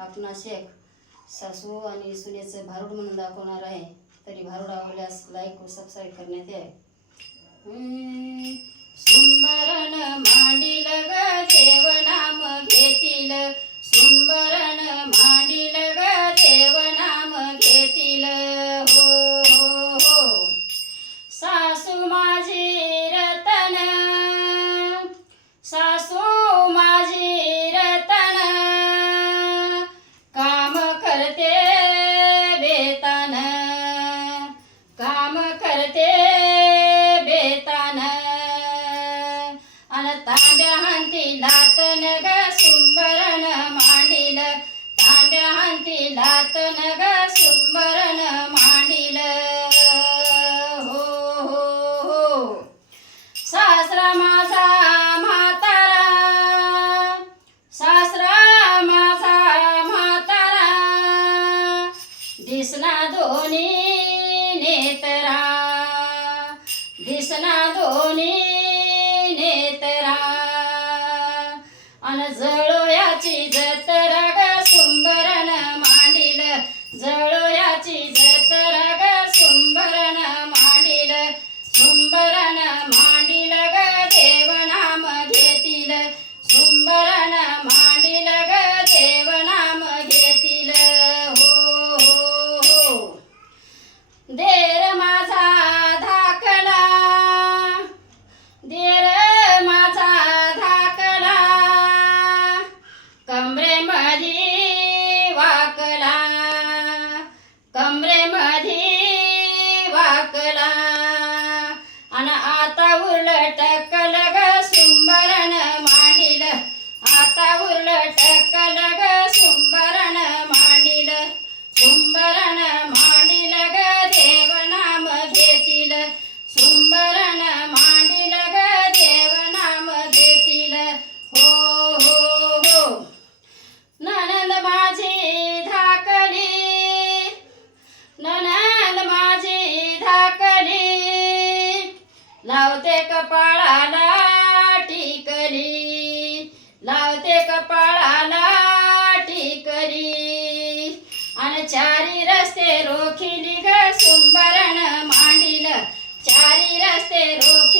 आपणास एक सासू आणि सुनेचं भारूड म्हणून दाखवणार आहे. तरी भारूड आवडल्यास लाईक व सबस्क्राईब करण्यात यावे. सुंबरण मांडील ग देव नाम घेतील, सुंबरण मांडील ग देव नाम घेतील. हो हो हो. सासू माझी रतन, सासू माझी रतन, काम करते बेतान, काम करते बेतान. अन तांब्या हांती लातन ग सुंबरण मांडील, तांब्या हांती लातन ग सुंबरण मांडील. हो हो हो. सासरा माझा म्हातारा, सासरा माझा म्हातारा, दिसना दोन्ही नेत्रा, दिसना दोन्ही नेत्रा. अन जळोयाची जत्रा ग सुंबरण मांडील, जळोयाची जत्रा ग सुंबरण मांडील, सुंबरण मांडील ग देव नाम घेतील, सुंबरण मांडील ग देव नाम घेतील. हो हो हो. देर माझा धाकला, देर माझा धाकला, कमरेमध्ये वाकला, कमरेमध्ये वाकला. अन आता उलट कल ग सुंबरण मांडील, आता उलट कल ग सुंबरण मांडील, सुंबरण मांडील ग देव नाम घेतील, सुंबरण मांडील ग देव नाम घेतील. हो हो हो. नणंद माझी धाकली, नणंद माझी धाकली, लावते कपाळाला टिकली, लावते कपाळाला टिकली. अन चारी रस्ते रोखिली ग सुंबरण मांडील, चारी रस्ते रोखिली